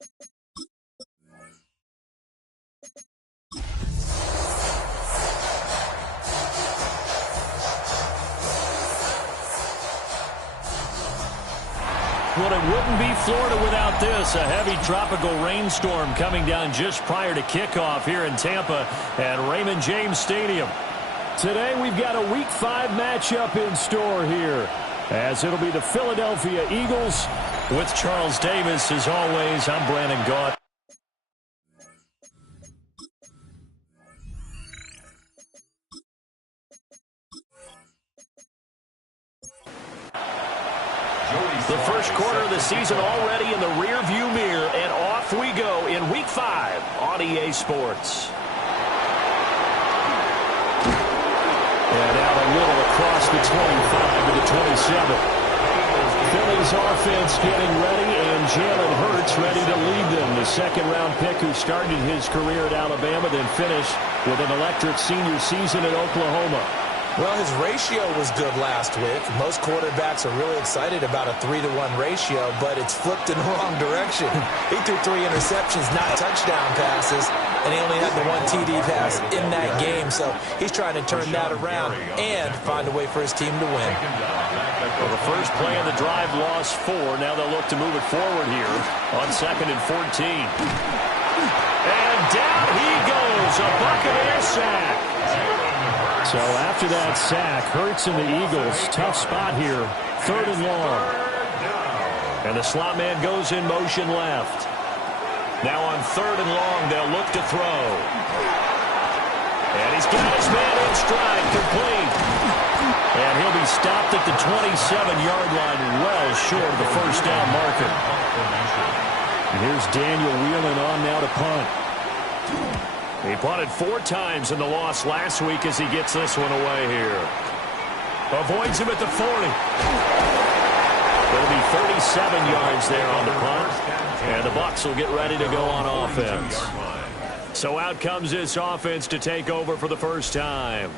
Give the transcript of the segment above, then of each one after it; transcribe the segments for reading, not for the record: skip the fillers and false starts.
Well, it wouldn't be Florida without this. A heavy tropical rainstorm coming down just prior to kickoff here in Tampa at Raymond James Stadium. Today we've got a Week 5 matchup in store here, as it'll be the Philadelphia Eagles with Charles Davis. As always, I'm Brandon Gaunt. The first quarter of the season already in the rearview mirror, and off we go in Week 5 on EA Sports. And out a little across the 25 to the 27. Philly's offense getting ready, and Jalen Hurts ready to lead them. The second-round pick who started his career at Alabama, then finished with an electric senior season at Oklahoma. Well, his ratio was good last week. Most quarterbacks are really excited about a 3-to-1 ratio, but it's flipped in the wrong direction. He threw 3 interceptions, not touchdown passes, and he only had the 1 TD pass in that game. So he's trying to turn that around and find a way for his team to win. Well, the first play of the drive lost 4. Now they'll look to move it forward here on 2nd and 14. And down he goes, a Buccaneer sack. So after that sack, Hurts and the Eagles, tough spot here, 3rd and long. And the slot man goes in motion left. Now on 3rd and long, they'll look to throw. And he's got his man in stride, complete. And he'll be stopped at the 27-yard line, well short of the first down marker. And here's Daniel wheeling on now to punt. He punted 4 times in the loss last week as he gets this one away here. Avoids him at the 40. It'll be 37 yards there on the punt. And the Bucs will get ready to go on offense. So out comes this offense to take over for the first time.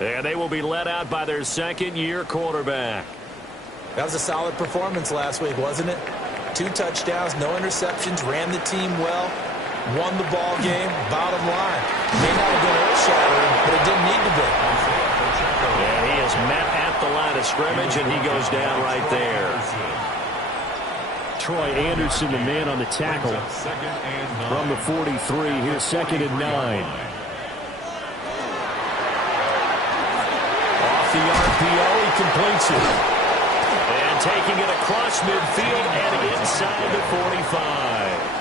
And they will be led out by their second-year quarterback. That was a solid performance last week, wasn't it? 2 touchdowns, no interceptions, ran the team well. Won the ball game, bottom line. May not have been earth-shattering, but it didn't need to be. And he is met at the line of scrimmage, and he goes down right there. Troy Anderson, the man on the tackle. From the 43, here's 2nd and 9. Off the RPO, he completes it. And taking it across midfield and inside the 45.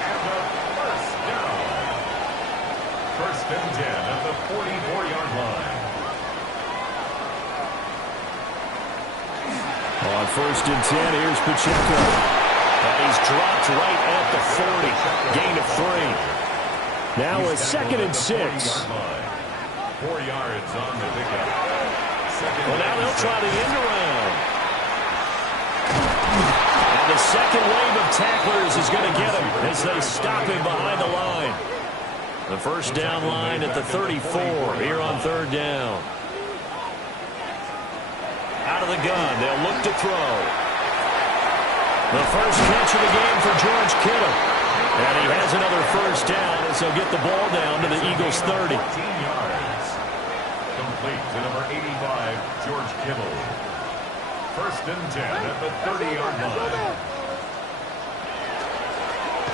First and 10 at the 44-yard line. On 1st and 10, here's Pacheco. And he's dropped right at the 40. Gain of 3. Now a 2nd and 6. 4 yards on the pickup. Well, now they'll try the end around. And the second wave of tacklers is going to get him as they stop him behind the line. The first down line at the 34 here on 3rd down. Out of the gun, they'll look to throw. The first catch of the game for George Kittle. And he has another first down as they'll get the ball down to the Eagles' 30. 18 yards. Complete to number 85, George Kittle. First and 10 at the 30-yard line.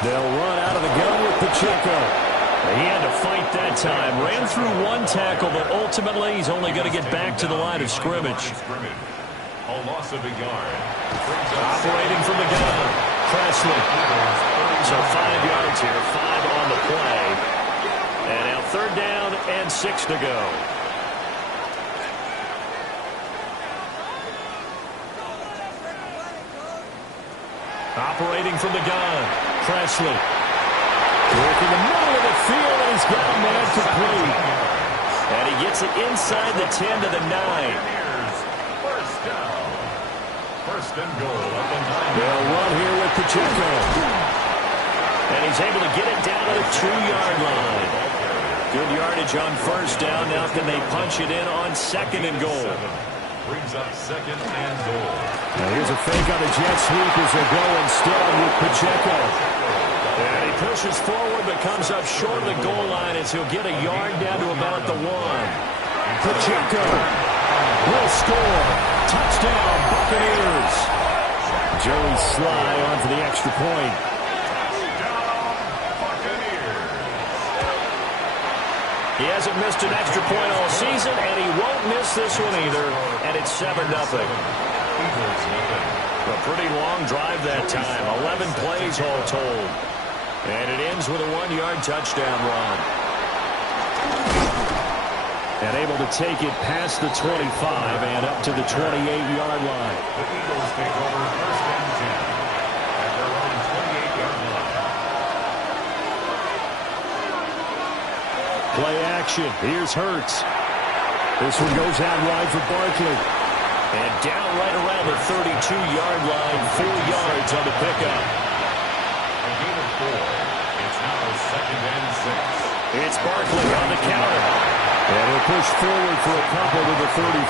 They'll run out of the gun with Pacheco. He had to fight that time. Ran through 1 tackle, but ultimately he's only going to get back to the line of scrimmage. A loss of a yard. Operating from the gun, Presley. So 5 yards here, 5 on the play. And now 3rd down and 6 to go. Operating from the gun, Presley. Working the middle of the field, and he's got a man complete. And he gets it inside the 10 to the 9. First down. First and goal at the 9. They'll run here with Pacheco. And he's able to get it down to the 2-yard line. Good yardage on first down. Now can they punch it in on 2nd and goal? Brings up 2nd and goal. Now here's a fake on the jet sweep as they go instead with Pacheco. pushes forward but comes up short of the goal line as he'll get a yard down to about the 1. Pacheco will score. Touchdown, Buccaneers. Joey Sly on for the extra point. He hasn't missed an extra point all season, and he won't miss this one either, and it's 7-0. A pretty long drive that time, 11 plays all told. And it ends with a 1-yard touchdown run. And able to take it past the 25 and up to the 28-yard line. The Eagles take over first and 10 at their own 28-yard line. Play action. Here's Hurts. This one goes out wide for Barkley. And down right around the 32-yard line, 4 yards on the pickup. A gain of 4. It's now second and 6. It's Barkley on the counter. And he'll push forward for a couple to the 34.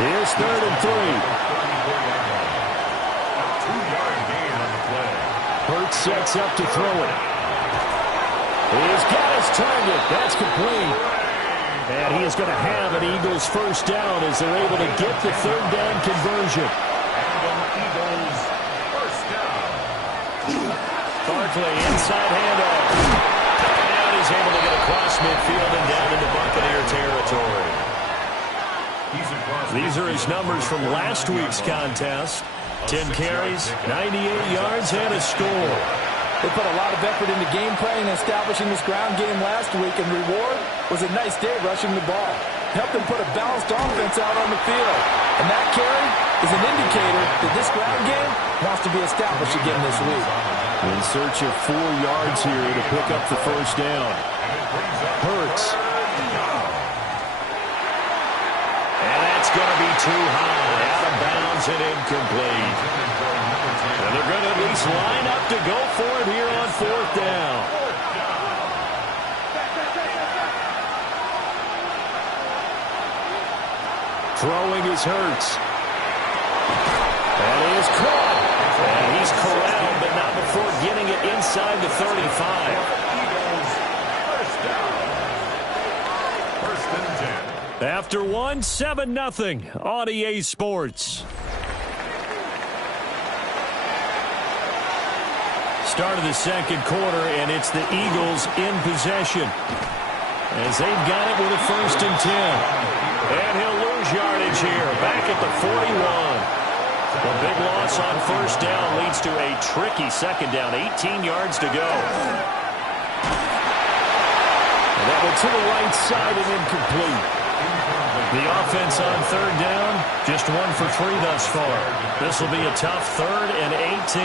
Here's 3rd and 3. 34-yard line. A 2-yard gain on the play. Hurts sets up to throw it. He's got his target. That's complete. And he is going to have an Eagles first down as they're able to get the 3rd down conversion. And an Eagles first down. Barkley inside handoff. And he's able to get across midfield and down into Buccaneer territory. These are his numbers from last week's contest. 10 carries, 98 yards, and a score. They put a lot of effort into game planning and establishing this ground game last week, and reward was a nice day rushing the ball. Helped them put a balanced offense out on the field. And that carry is an indicator that this ground game wants to be established again this week. In search of 4 yards here to pick up the first down. Hurts. And that's going to be too high. Out of bounds and incomplete. And they're going to at least line up to go for it here on 4th down. Throwing is Hurts. And he is caught. And he's corralled, but not before getting it inside the 35. Eagles first down. First and 10. After 1, 7-0 on EA Sports. Start of the second quarter, and it's the Eagles in possession as they've got it with a 1st and 10. And he'll lose yardage here, back at the 41. The big loss on 1st down leads to a tricky 2nd down, 18 yards to go. And that one to the right side and incomplete. The offense on 3rd down, just 1 for 3 thus far. This will be a tough 3rd and 18.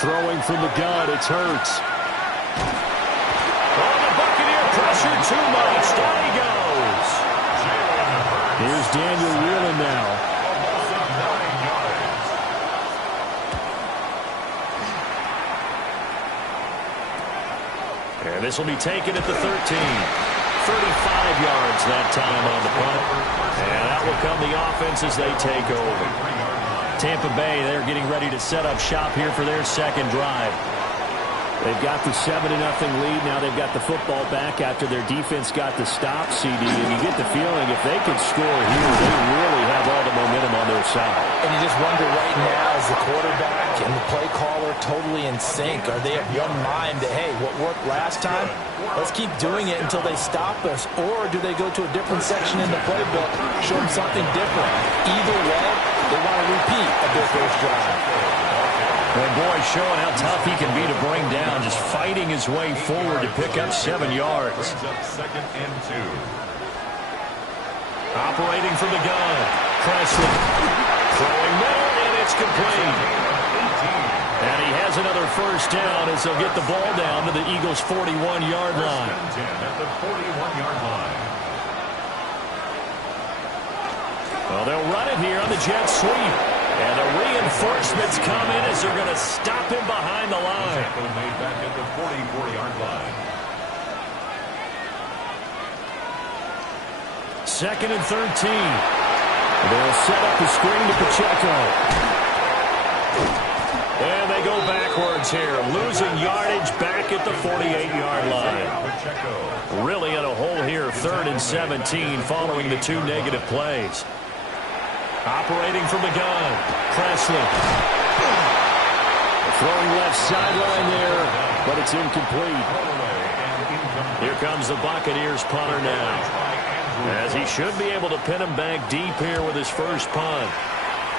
Throwing from the gun, it's Hurts. Oh, the Buccaneer pressure too much. Down he goes. Here's Daniel Whelan now. And this will be taken at the 13. 35 yards that time on the punt. And that will come the offense as they take over. Tampa Bay, they're getting ready to set up shop here for their second drive. They've got the 7-0 lead. Now they've got the football back after their defense got the stop, CD. And you get the feeling if they could score here, they really have all the momentum on their side. And you just wonder right now, is the quarterback and the play caller totally in sync? Are they of one mind that, hey, what worked last time, let's keep doing it until they stop us? Or do they go to a different section in the playbook, show them something different? Either way, they want to repeat of their first drive. And boy, showing how tough he can be to bring down, just fighting his way forward to pick up 7 yards. Brings up 2nd and 2. Operating from the gun, Presley. Throwing middle, and it's complete. And he has another first down as they'll get the ball down to the Eagles' 41-yard line. First and 10 at the 41-yard line. Well, they'll run it here on the jet sweep. And the reinforcements come in as they're going to stop him behind the line. Tackle made back at the 44-yard line. 2nd and 13. They'll set up the screen to Pacheco. And they go backwards here, losing yardage back at the 48-yard line. Really in a hole here, 3rd and 17 following the 2 negative plays. Operating from the gun, Presley. Throwing left sideline there, but it's incomplete. Here comes the Buccaneers punter now, as he should be able to pin him back deep here with his first punt.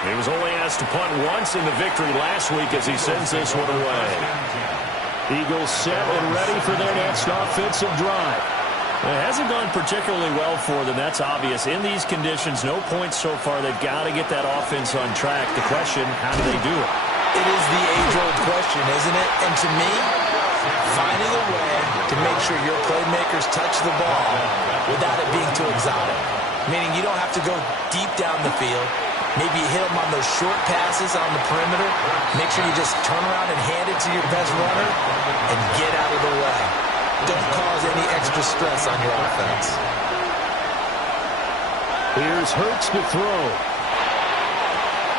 He was only asked to punt once in the victory last week as he sends this one away. Eagles set and ready for their next offensive drive. It hasn't gone particularly well for them, that's obvious. In these conditions, no points so far. They've got to get that offense on track. The question, how do they do it? It is the age-old question, isn't it? And to me, finding a way to make sure your playmakers touch the ball without it being too exotic. Meaning you don't have to go deep down the field. Maybe you hit them on those short passes on the perimeter. Make sure you just turn around and hand it to your best runner and get out of the way. Don't cause any extra stress on your offense. Here's Hurts to throw.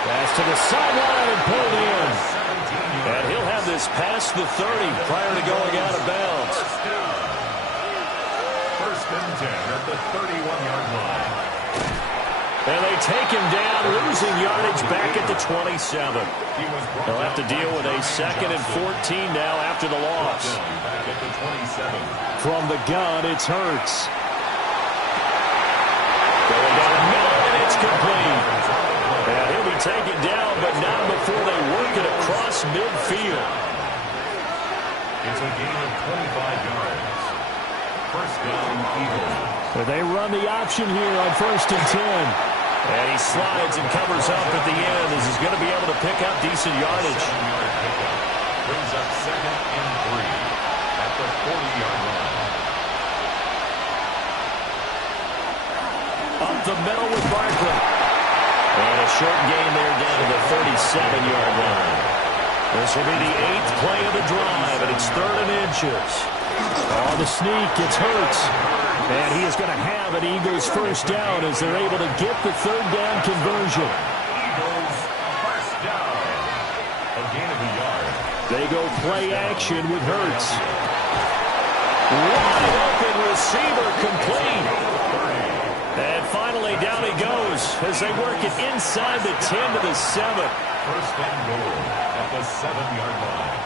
Pass to the sideline and pulled in. And he'll have this past the 30 prior to going out of bounds. First and 10 at the 31-yard line. And they take him down, losing yardage back at the 27. They'll have to deal with a 2nd and 14 now after the loss. Back at the 27. From the gun, it's Hurts. Going down the middle, and it's complete. And he'll be taken down, but not before they work it across midfield. It's a gain of 25 yards. First down, Eagles. They run the option here on 1st and 10. And he slides and covers up at the end as he's going to be able to pick up decent yardage. 7-yard pickup. Brings up 2nd and 3 at the 40-yard line. Up the middle with Barkley. And a short gain there down to the 37-yard line. This will be the 8th play of the drive, and it's 3rd and inches. On the sneak, it's Hurts. And he is going to have an Eagles first down as they're able to get the 3rd down conversion. Eagles first down. A gain of a yard. They go play action with Hurts. Wide open receiver complete. And finally down he goes as they work it inside the 10 to the 7. First and goal at the 7-yard line.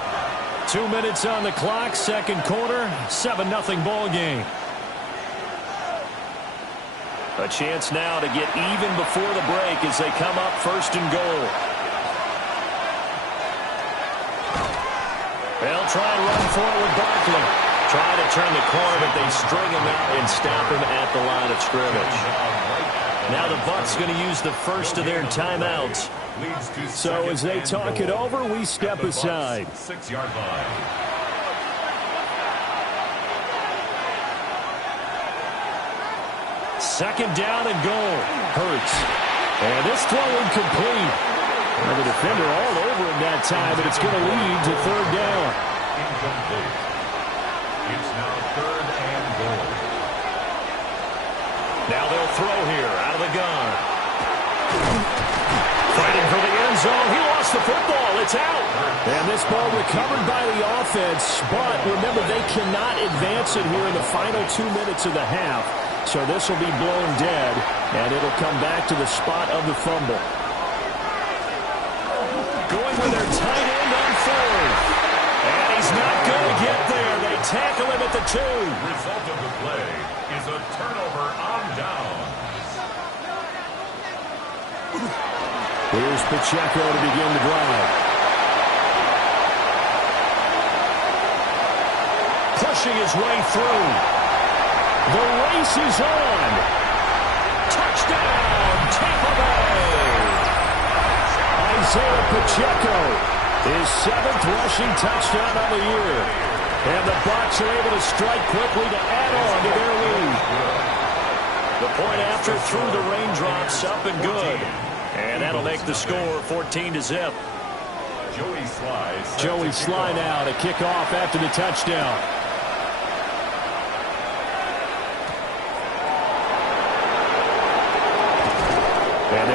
2 minutes on the clock, 2nd quarter, 7-0 ball game. A chance now to get even before the break as they come up 1st and goal. They'll try and run forward with Barkley. Try to turn the corner, but they string him out and stop him at the line of scrimmage. Now the Bucs going to use the first of their timeouts. So as they talk it over, we step aside. 6-yard line. Second down and goal. Hurts. And this throw incomplete. And the defender all over him that time, but it's going to lead to 3rd down. Incomplete. It's now 3rd and goal. Now they'll throw here out of the gun. Fighting for the end zone. He lost the football. It's out. And this ball recovered by the offense. But remember, they cannot advance it here in the final 2 minutes of the half. So this will be blown dead, and it'll come back to the spot of the fumble. Going with their tight end on 4th. And he's not going to get there. They tackle him at the 2. Result of the play is a turnover on downs. Here's Pacheco to begin the drive. Pushing his way through. The race is on. Touchdown, Tampa Bay. Isaiah Pacheco, his 7th rushing touchdown of the year. And the Bucs are able to strike quickly to add on to their lead. The point after through the raindrops, up and good. And that'll make the score 14-0. Joey Sly now to kick off after the touchdown. And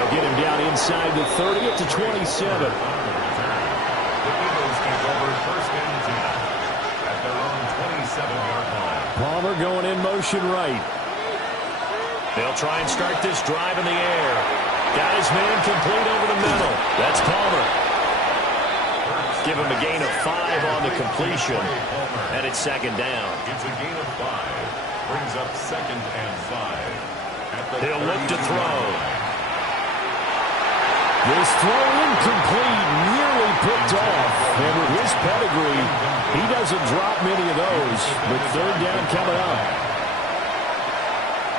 inside the 30 at the 27. The Eagles take over first and 10 at their own 27-yard line. Palmer going in motion right. They'll try and start this drive in the air. Got his man complete over the middle. That's Palmer. Give him a gain of 5 on the completion. And it's second down. It's a gain of 5. Brings up second and 5. He'll look to throw. This throw incomplete, nearly picked off. And with his pedigree, he doesn't drop many of those. But third down coming up.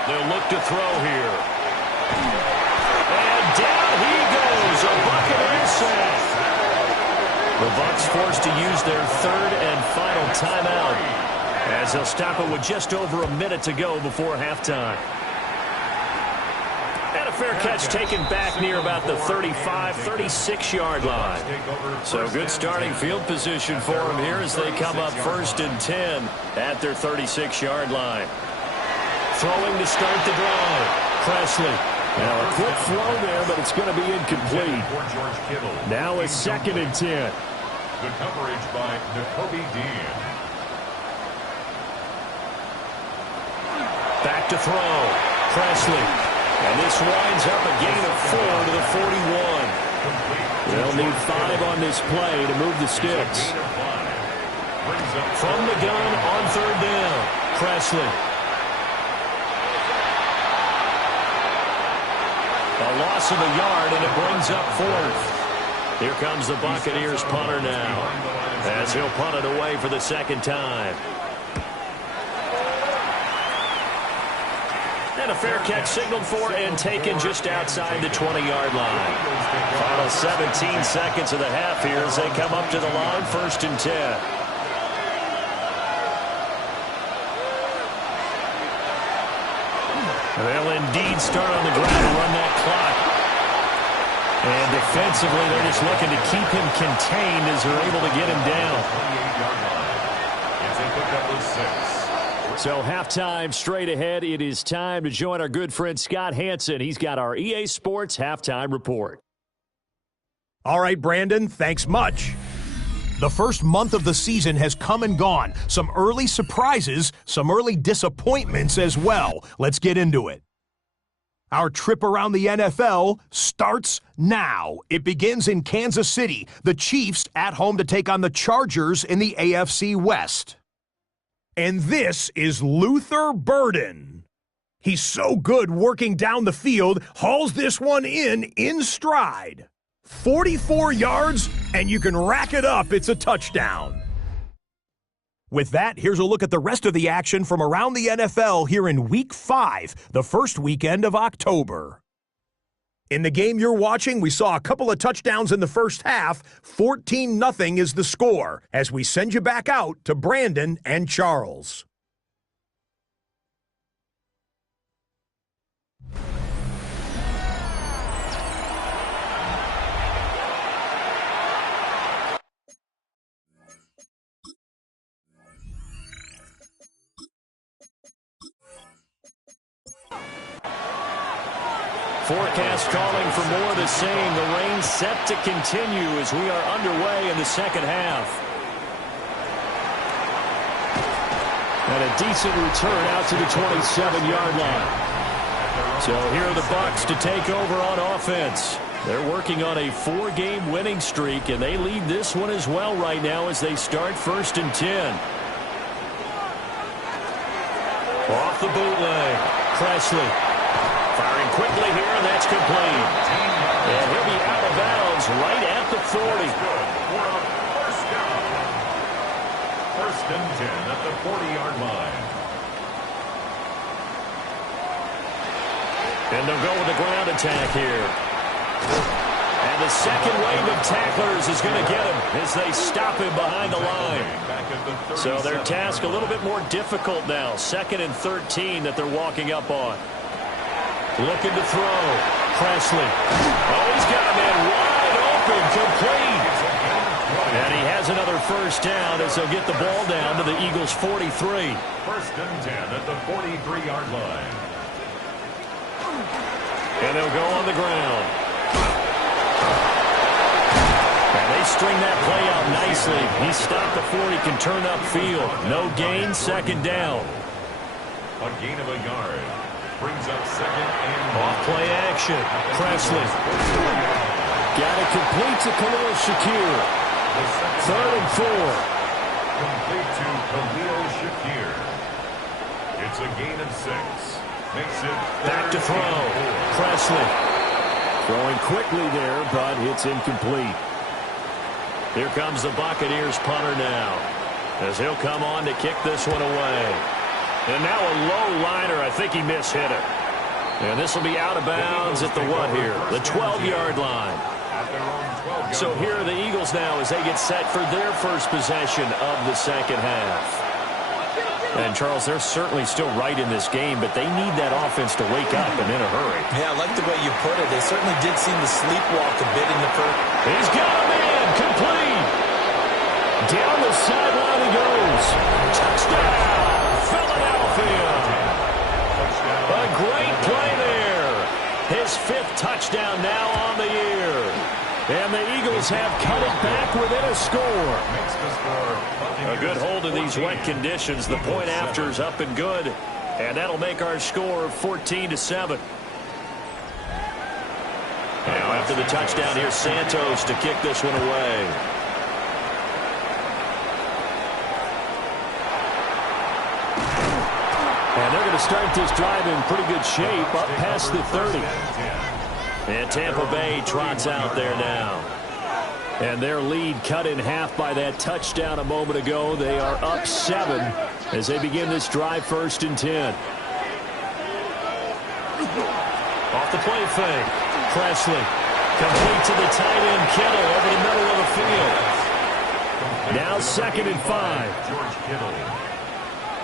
They'll look to throw here. And down he goes. A Buccaneer sack. The Bucs forced to use their third and final timeout as they'll stop it with just over a minute to go before halftime. And a fair catch taken back near about the 35, 36-yard line. So good starting field position for them here as they come up first and 10 at their 36-yard line. Throwing to start the drive. Presley. Now a quick throw there, but it's going to be incomplete. Now a second and 10. The coverage by Nakobe Dean. Back to throw. Presley. And this winds up a gain of 4 to the 41. They'll need 5 on this play to move the sticks. From the gun on third down. Presley. A loss of a yard, and it brings up 4th. Here comes the Buccaneers punter now, as he'll punt it away for the second time. And a fair catch signaled for and taken just outside the 20-yard line. Final 17 seconds of the half here as they come up to the line, first and 10. They'll indeed start on the ground and run that clock. And defensively, they're just looking to keep him contained as they're able to get him down. So halftime straight ahead. It is time to join our good friend Scott Hansen. He's got our EA Sports halftime report. All right, Brandon, thanks much. The first month of the season has come and gone. Some early surprises, some early disappointments as well. Let's get into it. Our trip around the NFL starts now. It begins in Kansas City. The Chiefs at home to take on the Chargers in the AFC West. And this is Luther Burden. He's so good working down the field, hauls this one in stride. 44 yards, and you can rack it up. It's a touchdown. With that, here's a look at the rest of the action from around the NFL here in Week 5, the first weekend of October. In the game you're watching, we saw a couple of touchdowns in the first half. 14-0 is the score, as we send you back out to Brandon and Charles. Forecast calling for more of the same. The rain set to continue as we are underway in the second half. And a decent return out to the 27-yard line. So here are the Bucs to take over on offense. They're working on a 4-game winning streak, and they lead this one as well right now as they start first and 10. Off the bootleg. Presley. Firing quickly here, and that's complete. And he'll be out of bounds right at the 40. First down. First and 10 at the 40-yard line. And they'll go with the ground attack here. And the second wave of tacklers is going to get him as they stop him behind the line. So their task a little bit more difficult now. Second and 13 that they're walking up on. Looking to throw. Presley. Oh, he's got a man wide open, complete. And he has another first down as they'll get the ball down to the Eagles' 43. First and 10 at the 43-yard line. And they'll go on the ground. string that play out nicely. He stopped before he can turn upfield. No gain, second down. A gain of a yard. Brings up second and Off-play action. Presley. Got it complete to Khalil Shakir. Third and 4. complete to Khalil Shakir. It's a gain of 6. Makes it Back to throw. Presley. Throwing quickly there, but it's incomplete. Here comes the Buccaneers punter now, as he'll come on to kick this one away. And now a low liner. I think he mishit it. And this will be out of bounds at the what here? The 12-yard line. So here are the Eagles now as they get set for their first possession of the second half. And, Charles, they're certainly still right in this game, but they need that offense to wake up and in a hurry. Yeah, I like the way you put it. They certainly did seem to sleepwalk a bit in the first. He's got a man. Complete. Down the sideline he goes. Touchdown, Philadelphia. A great play there. His 5th touchdown now on the year. And the Eagles have cut it back within a score. A good hold of these wet conditions. The point after's up and good. And that'll make our score 14-7. Now after the touchdown, here's Santos to kick this one away. And they're going to start this drive in pretty good shape up past the 30. And Tampa Bay trots out there now. And their lead cut in half by that touchdown a moment ago. They are up 7 as they begin this drive, 1st and 10. Off the play fake. Presley. Complete to the tight end, Kittle, over the middle of the field. Now 2nd and 5. George Kittle.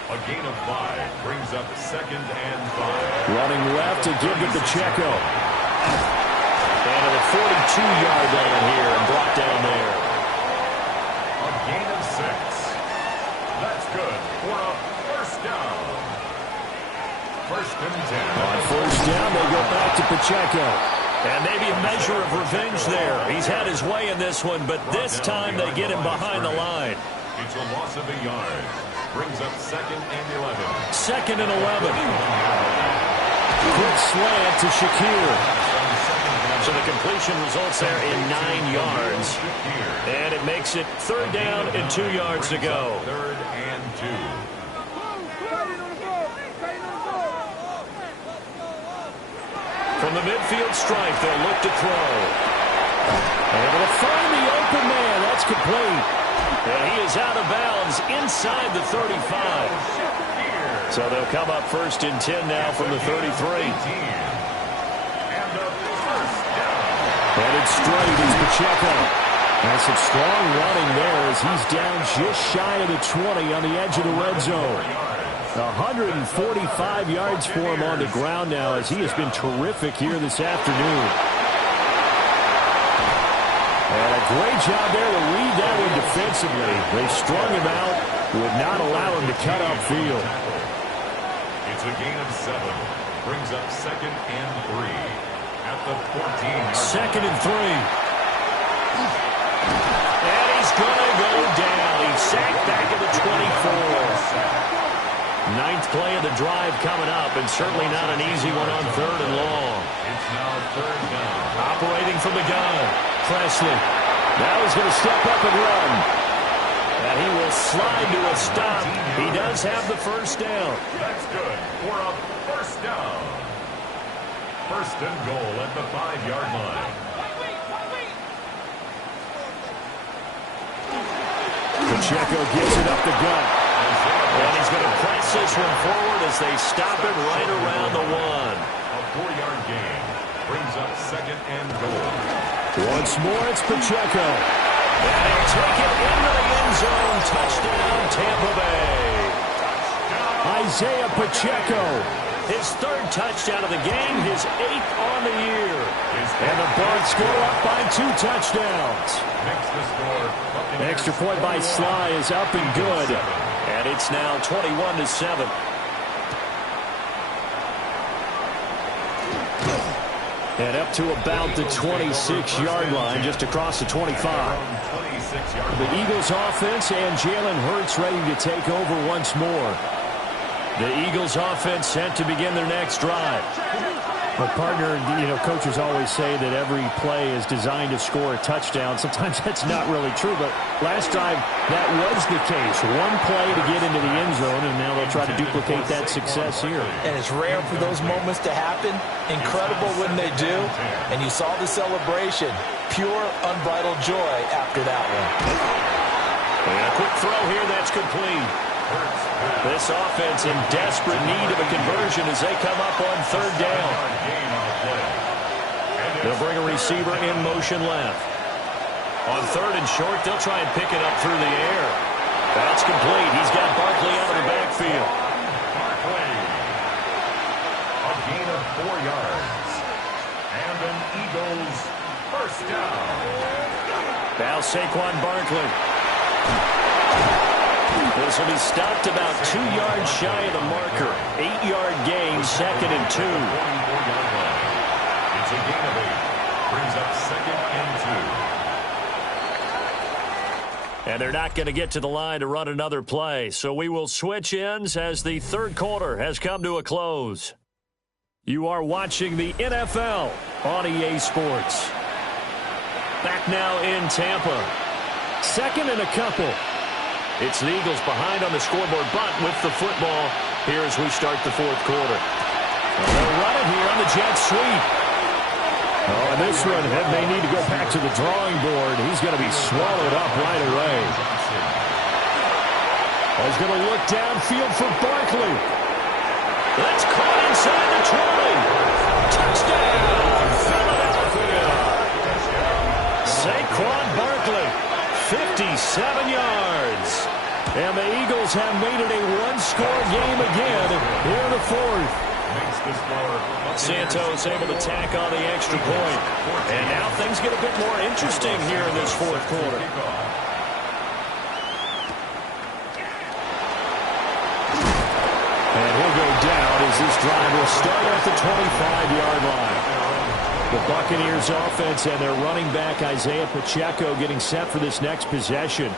A gain of 5 brings up 2nd and 5. Running left to give it to Pacheco. And at the 42-yard line here and brought down there. A gain of 6. That's good for a first down. 1st and 10. On 1st down, they go back to Pacheco. And maybe a measure of revenge there. He's had his way in this one, but this time they get him behind the line. It's a loss of a yard. Brings up 2nd and 11. 2nd and 11. Quick slant to Shakir. So the completion results there in 9 yards. And it makes it 3rd down and 2 yards to go. 3rd and 2. From the midfield stripe, they'll look to throw. Able to find the open man. That's complete. And he is out of bounds inside the 35. So they'll come up 1st and 10 now from the 33. Headed straight is Pacheco. That's some strong running there as he's down just shy of the 20 on the edge of the red zone. 145 yards for him on the ground now as he has been terrific here this afternoon. And a great job there to read that one defensively. They strung him out, would not allow him to cut upfield. It's a gain of 7. Brings up 2nd and 3. At the 14. 2nd and 3. And he's going to go down. He's sacked back at the 24. 9th play of the drive coming up, and certainly not an easy one on 3rd and long. It's now 3rd down. Operating from the gun. Presley. Now he's going to step up and run. And he will slide to a stop. He does have the 1st down. That's good for a 1st down. 1st and goal at the 5-yard line. Pacheco gives it up the gut. And he's going to press this one forward as they stop it right around the 1. A 4-yard gain. Brings up 2nd and goal. Once more, it's Pacheco. And he'll take it into the end zone. Touchdown, Tampa Bay. Isaiah Pacheco. His 3rd touchdown of the game, his 8th on the year. And the Bucs go up by 2 touchdowns. Makes the score. Extra point by Sly is up and good. And it's now 21-7. And up to about the 26-yard line, just across the 25. The Eagles offense and Jalen Hurts ready to take over once more. The Eagles offense set to begin their next drive. But partner, coaches always say that every play is designed to score a touchdown. Sometimes that's not really true, but last drive that was the case. One play to get into the end zone, and now they'll try to duplicate that success here. And it's rare for those moments to happen. Incredible when they do. And you saw the celebration. Pure, unbridled joy after that one. And a quick throw here that's complete. This offense in desperate need of a conversion as they come up on third down. They'll bring a receiver in motion left. On third and short, they'll try and pick it up through the air. That's complete. He's got Barkley out of the backfield. A gain of 4 yards. And an Eagles first down. Now Saquon Barkley. This will be stopped about 2 yards shy of the marker. 8-yard gain, second and 2. It's a gain of 8. Brings up second and 2. And they're not going to get to the line to run another play. So we will switch ends as the third quarter has come to a close. You are watching the NFL on EA Sports. Back now in Tampa. Second and a couple. It's the Eagles behind on the scoreboard, but with the football here as we start the fourth quarter. They'll run it here on the jet sweep. Oh, and this one may need to go back to the drawing board. He's going to be swallowed up right away. He's going to look downfield for Barkley. That's caught inside the 20. Touchdown, Philadelphia. Saquon Barkley, 57 yards. And the Eagles have made it a one-score game again here in the fourth. Santos able to tack on the extra point. And now things get a bit more interesting here in this fourth quarter. And he'll go down as this drive will start at the 25-yard line. The Buccaneers offense and their running back Isaiah Pacheco getting set for this next possession.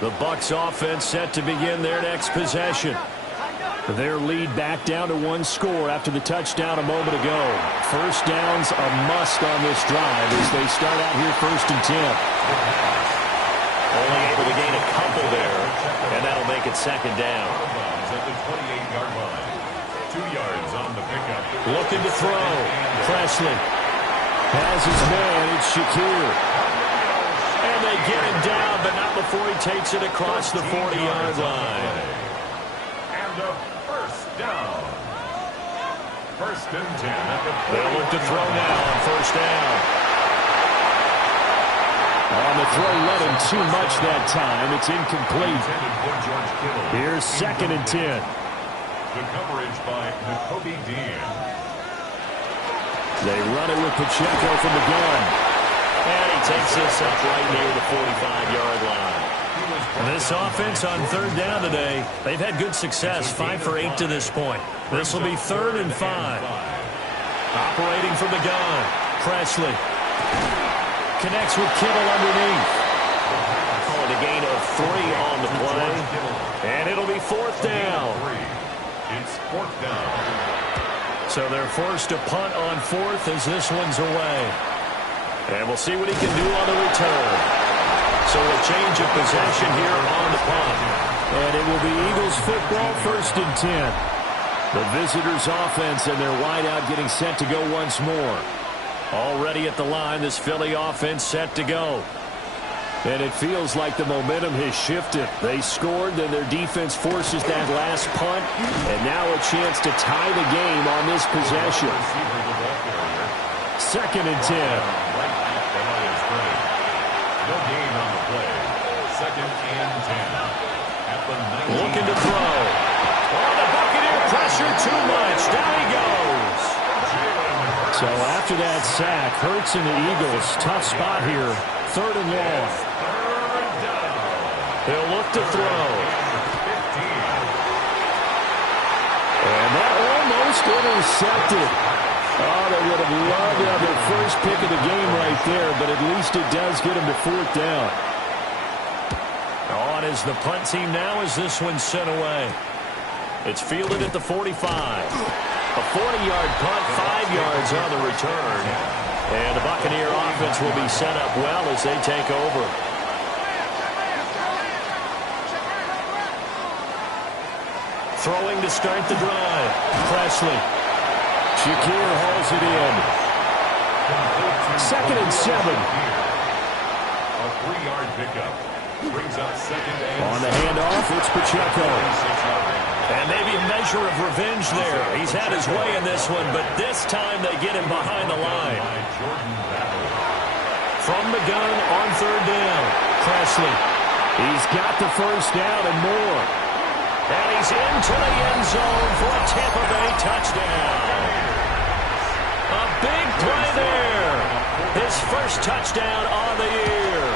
The Bucs offense set to begin their next possession. Their lead back down to one score after the touchdown a moment ago. First down's a must on this drive as they start out here first and 10. Only able to gain a couple there, and that'll make it second down. At the 28-yard line. 2 yards on the pickup. Looking to throw. Presley has his man. It's Shakir. And they get him down, but not before he takes it across the 40-yard line. And a first down. First and 10 at the 40. They'll look to throw now on first down. On the throw, let him too much that time. It's incomplete. Here's second and 10. The coverage by Nakobe Dean. They run it with Pacheco from the gun. And he takes this up right near the 45-yard line. This offense on third down today, they've had good success, 5 for 8 to this point. This will be third and 5. Operating from the gun, Presley. Connects with Kittle underneath. Oh, the gain of 3 on the play. And it'll be fourth down. It's fourth down. So they're forced to punt on fourth as this one's away. And we'll see what he can do on the return. So a change of possession here on the punt. And it will be Eagles football first and 10. The visitors' offense and their wideout getting set to go once more. Already at the line, this Philly offense set to go. And it feels like the momentum has shifted. They scored, then their defense forces that last punt. And now a chance to tie the game on this possession. Second and 10. No gain on the play. Second and 10. At the 19. Looking to throw. Oh, the Buccaneer pressure too much. Down he goes. So after that sack, Hurts and the Eagles, tough spot here. Third and long. They'll look to throw. And that almost intercepted. Oh, they would have loved to have their first pick of the game right there, but at least it does get them to 4th down. On is the punt team now as this one's sent away. It's fielded at the 45. A 40-yard punt, 5 yards on the return. And the Buccaneer offense will be set up well as they take over. Throwing to start the drive. Presley. Shakir hauls it in. 2nd and 7. A 3-yard pickup. Brings up 2nd and On the handoff, it's Pacheco. And maybe a measure of revenge there. He's had his way in this one, but this time they get him behind the line. From the gun on 3rd down. Presley. He's got the first down and more. And he's into the end zone for a Tampa Bay touchdown. A big play there. His first touchdown on the year.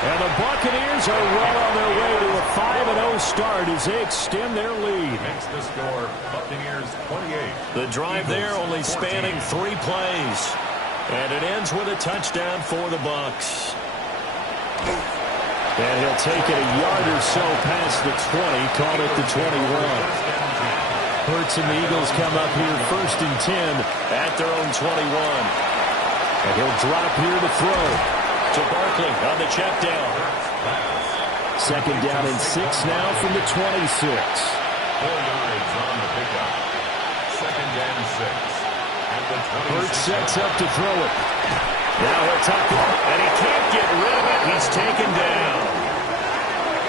And the Buccaneers are well on their way to a 5-0 start as they extend their lead. Makes the score Buccaneers 28. The drive there only spanning 3 plays. And it ends with a touchdown for the Bucs. And he'll take it a yard or so past the 20, call it the 21. Hurts and the Eagles come up here 1st and 10 at their own 21. And he'll drop here to throw. To Barkley on the check down. 2nd down and 6 now from the 26. 4 yards on the pickup. 2nd and 6. At the 26. Hurts sets up to throw it. Now he'll tuck it, and he can't get rid of it. He's taken down.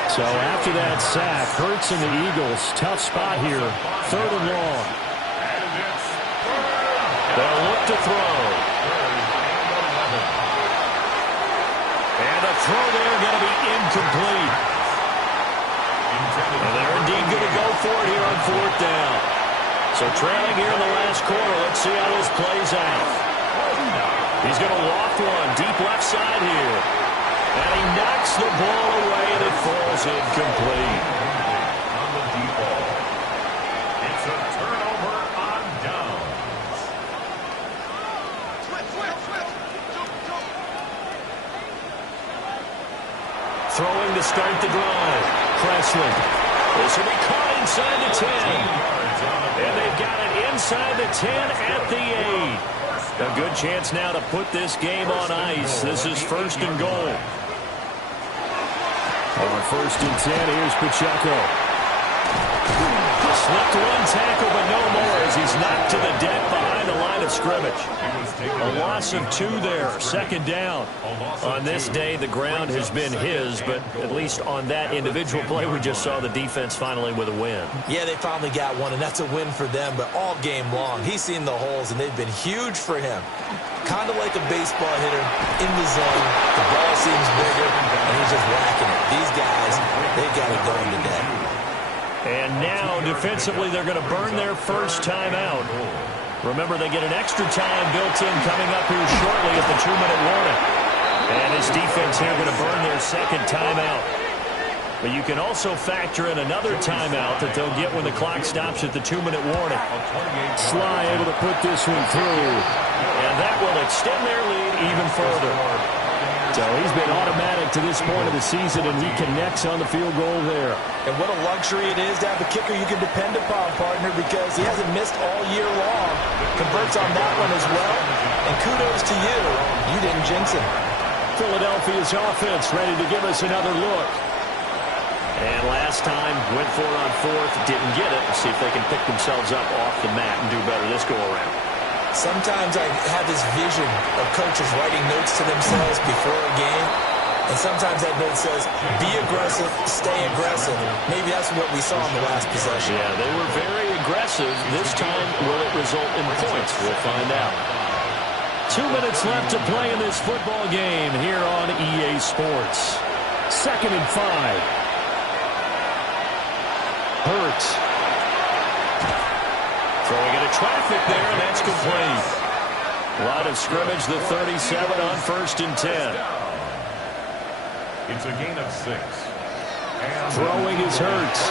So after that sack, Hurts and the Eagles, tough spot here, 3rd and long. They'll look to throw. And the throw there going to be incomplete. And they're indeed going to go for it here on 4th down. So trailing here in the last quarter, let's see how this plays out. He's going to loft one deep left side here. And he knocks the ball away, and it falls incomplete. On the deep ball. It's a turnover on downs. Throwing to start the drive. Presley. This will be caught inside the 10. And they've got it inside the 10 at the 8. A good chance now to put this game on ice. This is 1st and goal. On 1st and 10, here's Pacheco. Slipped one tackle, but no more as he's knocked to the deck behind the line of scrimmage. A loss of 2 there, 2nd down. On this day, the ground has been his, but at least on that individual play, we just saw the defense finally with a win. Yeah, they finally got one, and that's a win for them, but all game long, he's seen the holes, and they've been huge for him. Kind of like a baseball hitter in the zone. The ball seems bigger, and he's just whacking it. These guys, they've got it going today. And now, defensively, they're going to burn their first timeout. Remember, they get an extra time built in coming up here shortly at the 2-minute warning. And his defense here going to burn their 2nd timeout. But you can also factor in another timeout that they'll get when the clock stops at the 2-minute warning. Sly able to put this one through. And that will extend their lead even further. So he's been automatic to this point of the season, and he connects on the field goal there. And what a luxury it is to have a kicker you can depend upon, partner, because he hasn't missed all year long. Converts on that one as well. And kudos to you. You didn't jinx him. Philadelphia's offense ready to give us another look. And last time, went for it on 4th, didn't get it. Let's see if they can pick themselves up off the mat and do better this go-around. Sometimes I have this vision of coaches writing notes to themselves before a game, and sometimes that note says, be aggressive, stay aggressive. Maybe that's what we saw in the last possession. Yeah, they were very aggressive. This time, will it result in points? We'll find out. 2 minutes left to play in this football game here on EA Sports. 2nd and 5. Hurts. Throwing into traffic there, and that's complete. Line of scrimmage, the 37 on 1st and 10. It's a gain of 6. And Throwing is Hurts.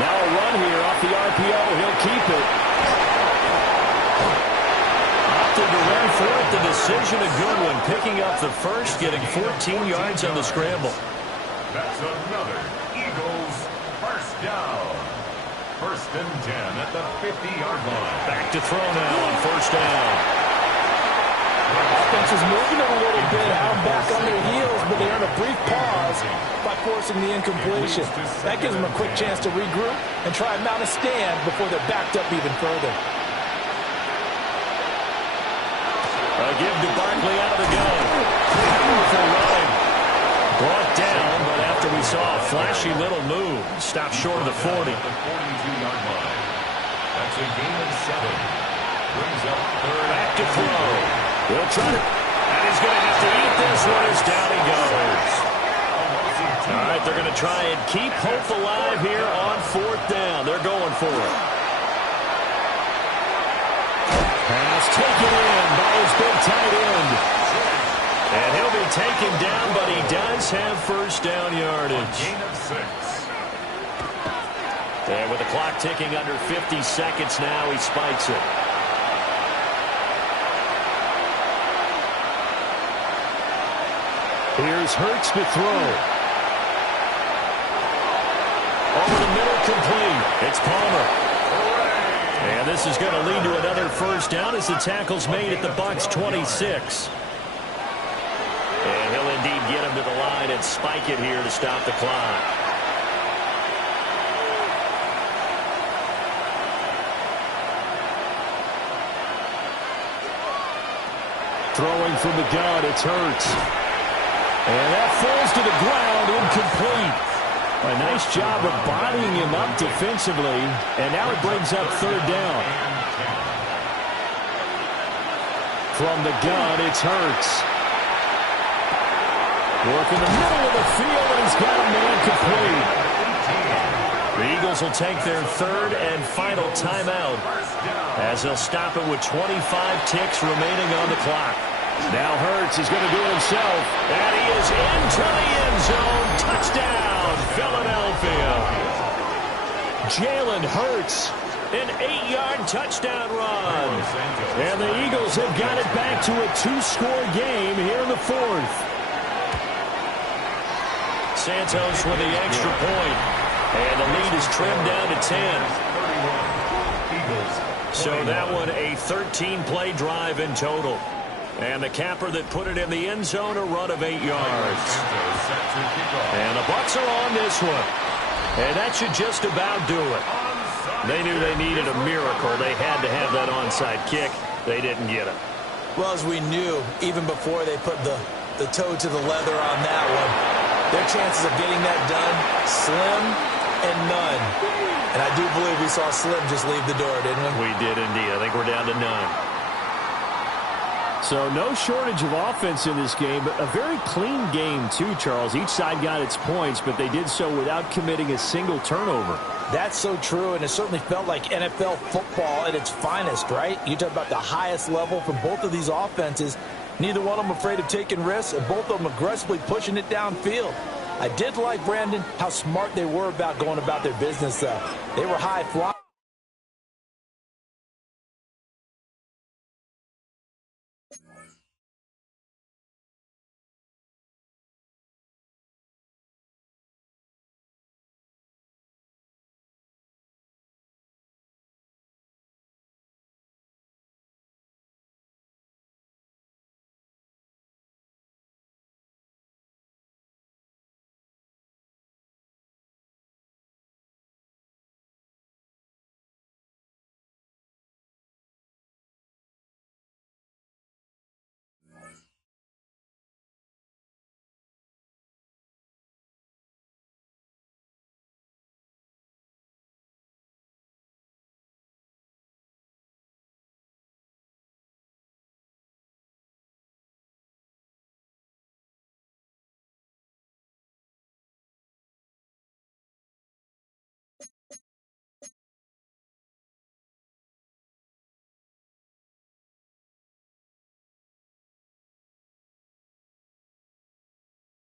Now a run here off the RPO. He'll keep it. opted to run for it. The decision a good one. Picking up the first, getting 14 yards on the scramble. That's another Eagles first down. First and 10 at the 50-yard line. Back to throw now on first down. Offense is moving it a little bit out back on their heels, but they earn a brief pause by forcing the incompletion. That gives them a quick chance to regroup and try and mount a stand before they're backed up even further. A give to Barkley out of the gun. Powerful run. Brought down, but after we saw a flashy little move, stopped short of the 40. At the 42-yard line. That's a gain of 7. Brings up third. Back to throw. He'll try to, and he's going to have to eat this one as down he goes. All right, they're going to try and keep hope alive here on fourth down. They're going for it. Pass taken in by his big tight end. And he'll be taken down, but he does have first down yardage. Gain of 6. And with the clock ticking under 50 seconds now, he spikes it. Here's Hurts to throw. Over the middle, complete. It's Palmer. And this is going to lead to another first down as the tackle's made at the Bucs 26. And he'll indeed get him to the line and spike it here to stop the clock. Throwing from the gun, it's Hurts. And that falls to the ground, incomplete. A nice job of bodying him up defensively, and now it brings up third down. From the gun, it's Hurts. Working the middle of the field, and he's got a man complete. The Eagles will take their third and final timeout as they'll stop it with 25 ticks remaining on the clock. Now Hurts is going to do it himself. And he is into the end zone. Touchdown, Philadelphia. Jalen Hurts, an 8-yard touchdown run. And the Eagles have got it back to a 2-score game here in the fourth. Santos with the extra point. And the lead is trimmed down to 10. So that one a 13-play drive in total. And the capper that put it in the end zone, a run of 8 yards. And the Bucs are on this one. And that should just about do it. They knew they needed a miracle. They had to have that onside kick. They didn't get it. Well, as we knew, even before they put the toe to the leather on that one, their chances of getting that done, slim and none. And I do believe we saw Slim just leave the door, didn't we? We did indeed. I think we're down to none. So no shortage of offense in this game, but a very clean game too, Charles. Each side got its points, but they did so without committing a single turnover. That's so true, and it certainly felt like NFL football at its finest, right? You talk about the highest level from both of these offenses. Neither one of them afraid of taking risks, and both of them aggressively pushing it downfield. I did like, Brandon, how smart they were about going about their business, though. They were high flying.